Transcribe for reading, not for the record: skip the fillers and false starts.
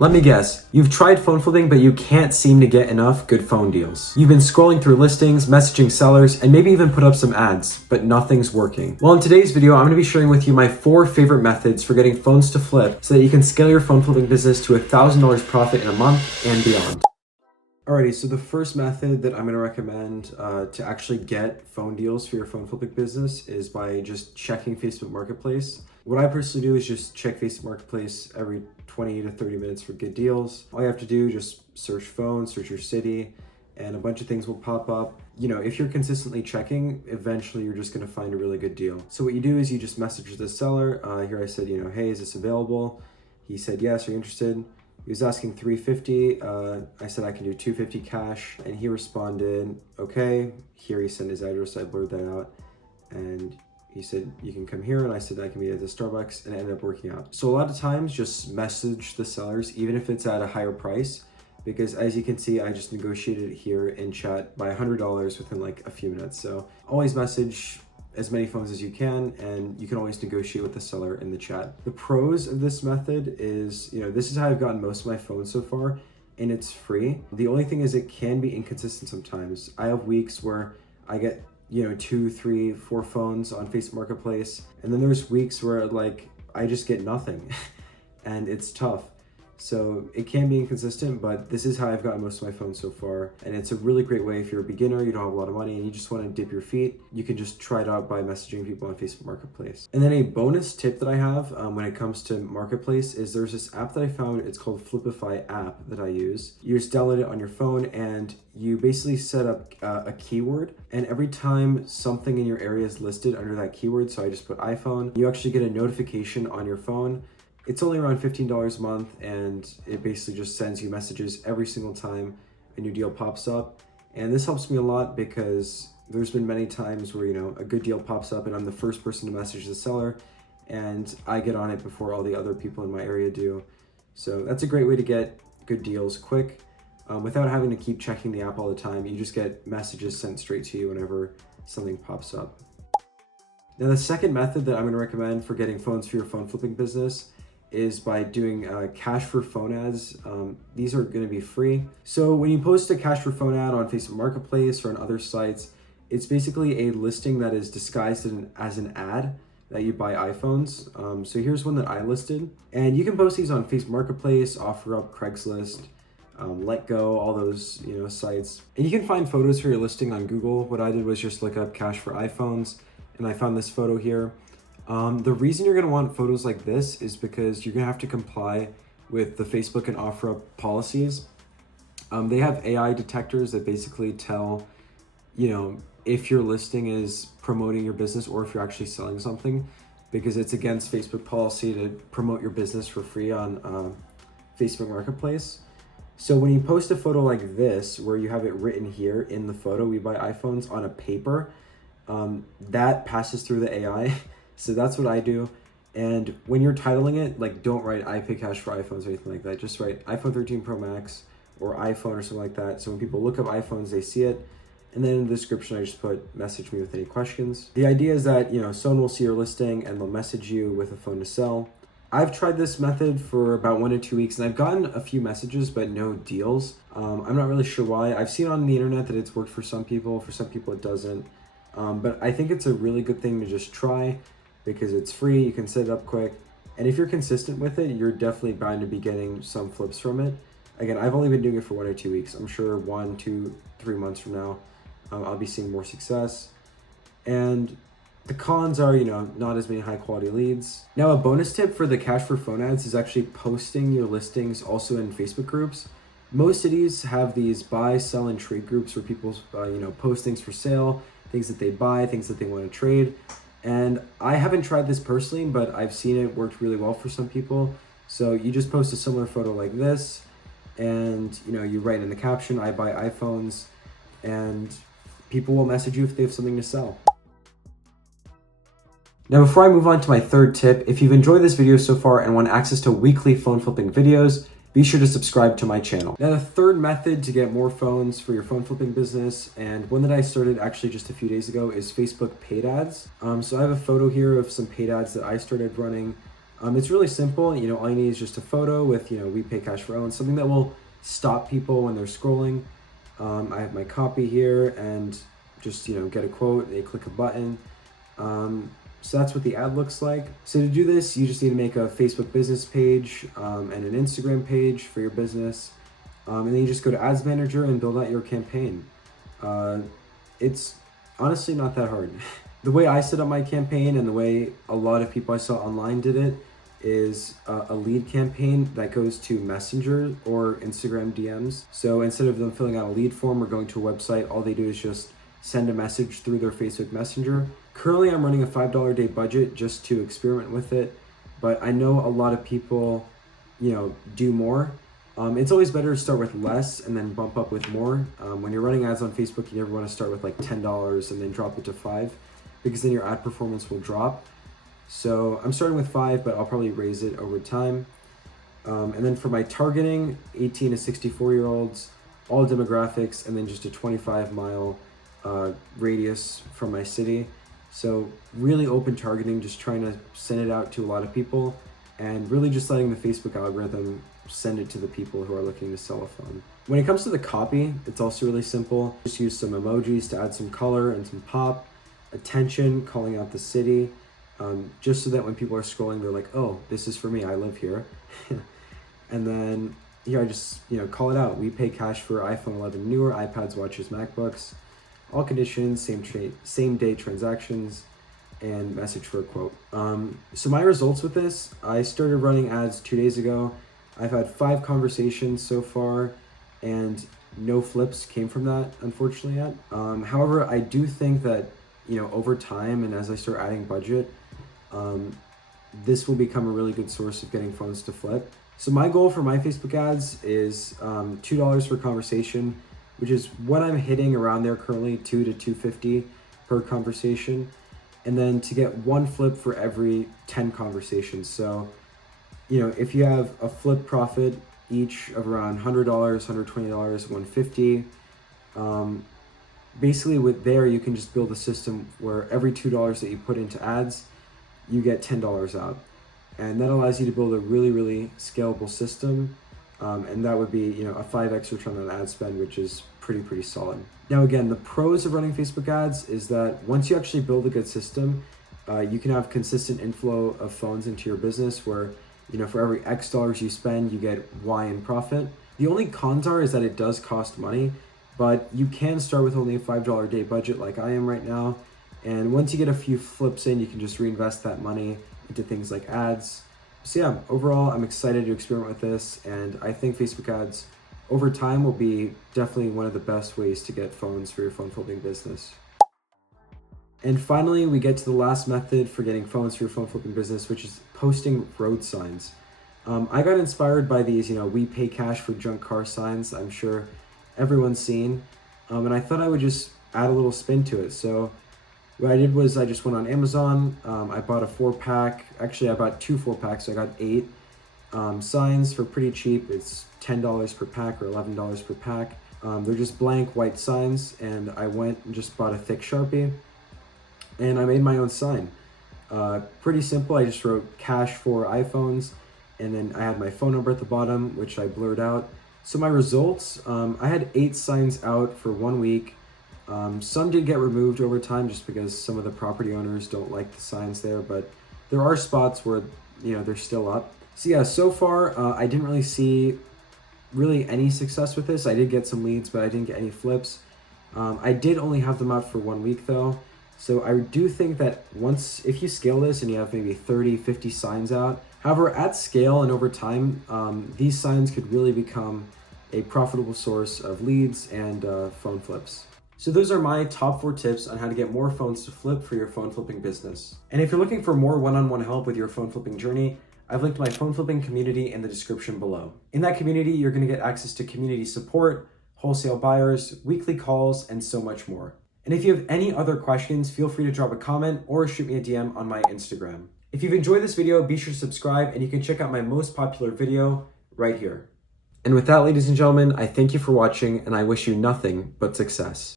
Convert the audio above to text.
Let me guess, you've tried phone flipping, but you can't seem to get enough good phone deals. You've been scrolling through listings, messaging sellers, and maybe even put up some ads, but nothing's working. Well, in today's video, I'm gonna be sharing with you my 4 favorite methods for getting phones to flip so that you can scale your phone flipping business to $1,000 profit in a month and beyond. Alrighty, so the first method that I'm going to recommend to actually get phone deals for your phone flipping business is by just checking Facebook Marketplace. What I personally do is just check Facebook Marketplace every 20 to 30 minutes for good deals. All you have to do, just search phone, search your city, and a bunch of things will pop up. You know, if you're consistently checking, eventually you're just going to find a really good deal. So what you do is you just message the seller. Here I said, hey, is this available? He said, yes, are you interested? He was asking $350. I said I can do $250 cash, and he responded, okay. Here he sent his address. I blurred that out, and he said you can come here, and I said I can be at the Starbucks, and it ended up working out. So a lot of times, just message the sellers, even if it's at a higher price, because as you can see, I just negotiated it here in chat by $100 within like a few minutes. So always message as many phones as you can, and you can always negotiate with the seller in the chat. The pros of this method is, this is how I've gotten most of my phones so far, and it's free. The only thing is it can be inconsistent sometimes. I have weeks where I get, 2, 3, 4 phones on Facebook Marketplace, and then there's weeks where I just get nothing and it's tough. So it can be inconsistent, but this is how I've gotten most of my phones so far. And it's a really great way if you're a beginner, you don't have a lot of money, and you just want to dip your feet. You can just try it out by messaging people on Facebook Marketplace. And then a bonus tip that I have when it comes to Marketplace is there's this app that I found. It's called Flipify app that I use. You just download it on your phone, and you basically set up a keyword. And every time something in your area is listed under that keyword, so I just put iPhone, you actually get a notification on your phone. It's only around $15 a month, and it basically just sends you messages every single time a new deal pops up. And this helps me a lot because there's been many times where, a good deal pops up and I'm the first person to message the seller, and I get on it before all the other people in my area do. So that's a great way to get good deals quick without having to keep checking the app all the time. You just get messages sent straight to you whenever something pops up. Now, the second method that I'm going to recommend for getting phones for your phone flipping business is by doing cash for phone ads. These are going to be free. So when you post a cash for phone ad on Facebook Marketplace or on other sites, it's basically a listing that is disguised as an ad that you buy iPhones. So here's one that I listed, and you can post these on Facebook Marketplace, OfferUp, Craigslist, LetGo, all those sites. And you can find photos for your listing on Google. What I did was just look up cash for iPhones, and I found this photo here. The reason you're going to want photos like this is because you're going to have to comply with the Facebook and OfferUp policies. They have AI detectors that basically tell, if your listing is promoting your business or if you're actually selling something, because it's against Facebook policy to promote your business for free on Facebook Marketplace. So when you post a photo like this, where you have it written here in the photo, we buy iPhones, on a paper, that passes through the AI. So that's what I do. And when you're titling it, don't write I pay cash for iPhones or anything like that. Just write iPhone 13 Pro Max or iPhone or something like that. So when people look up iPhones, they see it. And then in the description, I just put message me with any questions. The idea is that, someone will see your listing and they'll message you with a phone to sell. I've tried this method for about 1 to 2 weeks, and I've gotten a few messages, but no deals. I'm not really sure why. I've seen on the internet that it's worked for some people it doesn't. But I think it's a really good thing to just try, because it's free, you can set it up quick, and if you're consistent with it, you're definitely bound to be getting some flips from it. Again, I've only been doing it for 1 or 2 weeks. I'm sure 1, 2, 3 months from now, I'll be seeing more success. And the cons are, not as many high quality leads. Now, a bonus tip for the cash for phone ads is actually posting your listings also in Facebook groups. Most cities have these buy, sell, and trade groups where people, post things for sale, things that they buy, things that they want to trade. And I haven't tried this personally, but I've seen it worked really well for some people. So you just post a similar photo like this, and you write in the caption, I buy iPhones, and people will message you if they have something to sell. Now, before I move on to my third tip, if you've enjoyed this video so far and want access to weekly phone flipping videos, be sure to subscribe to my channel. Now, the third method to get more phones for your phone flipping business, and one that I started actually just a few days ago, is Facebook paid ads. So I have a photo here of some paid ads that I started running It's really simple. All you need is just a photo with, we pay cash for own, something that will stop people when they're scrolling. I have my copy here and just, get a quote, they click a button. So that's what the ad looks like. So to do this, you just need to make a Facebook business page and an Instagram page for your business. And then you just go to Ads Manager and build out your campaign. It's honestly not that hard. The way I set up my campaign and the way a lot of people I saw online did it is a lead campaign that goes to Messenger or Instagram DMs. So instead of them filling out a lead form or going to a website, all they do is just send a message through their Facebook Messenger. Currently, I'm running a $5 a day budget just to experiment with it, but I know a lot of people, do more. It's always better to start with less and then bump up with more. When you're running ads on Facebook, you never want to start with like $10 and then drop it to $5, because then your ad performance will drop. So I'm starting with 5, but I'll probably raise it over time. And then for my targeting, 18 to 64-year-olds, all demographics, and then just a 25-mile radius from my city. So really open targeting, just trying to send it out to a lot of people and really just letting the Facebook algorithm send it to the people who are looking to sell a phone. When it comes to the copy, it's also really simple. Just use some emojis to add some color and some pop, attention, calling out the city, just so that when people are scrolling, they're like, oh, this is for me, I live here. And then here I just, call it out. We pay cash for iPhone 11 newer, iPads, watches, MacBooks, all conditions, same day transactions, and message for a quote. So my results with this, I started running ads 2 days ago. I've had 5 conversations so far, and no flips came from that, unfortunately, yet. However, I do think that, over time and as I start adding budget, this will become a really good source of getting phones to flip. So my goal for my Facebook ads is $2 per conversation, which is what I'm hitting around there currently, $2 to $2.50 per conversation. And then to get 1 flip for every 10 conversations. So, if you have a flip profit each of around $100, $120, $150, basically with there, you can just build a system where every $2 that you put into ads, you get $10 out. And that allows you to build a really, really scalable system. And that would be, a 5x return on ad spend, which is pretty solid. Now, again, the pros of running Facebook ads is that once you actually build a good system, you can have consistent inflow of phones into your business where, for every X dollars you spend, you get Y in profit. The only cons is that it does cost money, but you can start with only a $5 a day budget like I am right now. And once you get a few flips in, you can just reinvest that money into things like ads. So yeah, overall, I'm excited to experiment with this, and I think Facebook ads over time will be definitely one of the best ways to get phones for your phone flipping business. And finally, we get to the last method for getting phones for your phone flipping business, which is posting road signs. I got inspired by these, we pay cash for junk car signs. I'm sure everyone's seen. And I thought I would just add a little spin to it. So what I did was I just went on Amazon. I bought a 4-pack. Actually, I bought 2 4-packs, so I got 8 signs for pretty cheap. It's $10 per pack or $11 per pack. They're just blank white signs, and I went and just bought a thick Sharpie, and I made my own sign. Pretty simple. I just wrote cash for iPhones, and then I had my phone number at the bottom, which I blurred out. So my results, I had 8 signs out for 1 week. Some did get removed over time just because some of the property owners don't like the signs there, but there are spots where, they're still up. So yeah, so far, I didn't really see any success with this. I did get some leads, but I didn't get any flips. I did only have them out for 1 week though. So I do think that if you scale this and you have maybe 30, 50 signs out, however, at scale and over time, these signs could really become a profitable source of leads and phone flips. So those are my top 4 tips on how to get more phones to flip for your phone flipping business. And if you're looking for more one-on-one help with your phone flipping journey, I've linked my phone flipping community in the description below. In that community, you're going to get access to community support, wholesale buyers, weekly calls, and so much more. And if you have any other questions, feel free to drop a comment or shoot me a DM on my Instagram. If you've enjoyed this video, be sure to subscribe, and you can check out my most popular video right here. And with that, ladies and gentlemen, I thank you for watching, and I wish you nothing but success.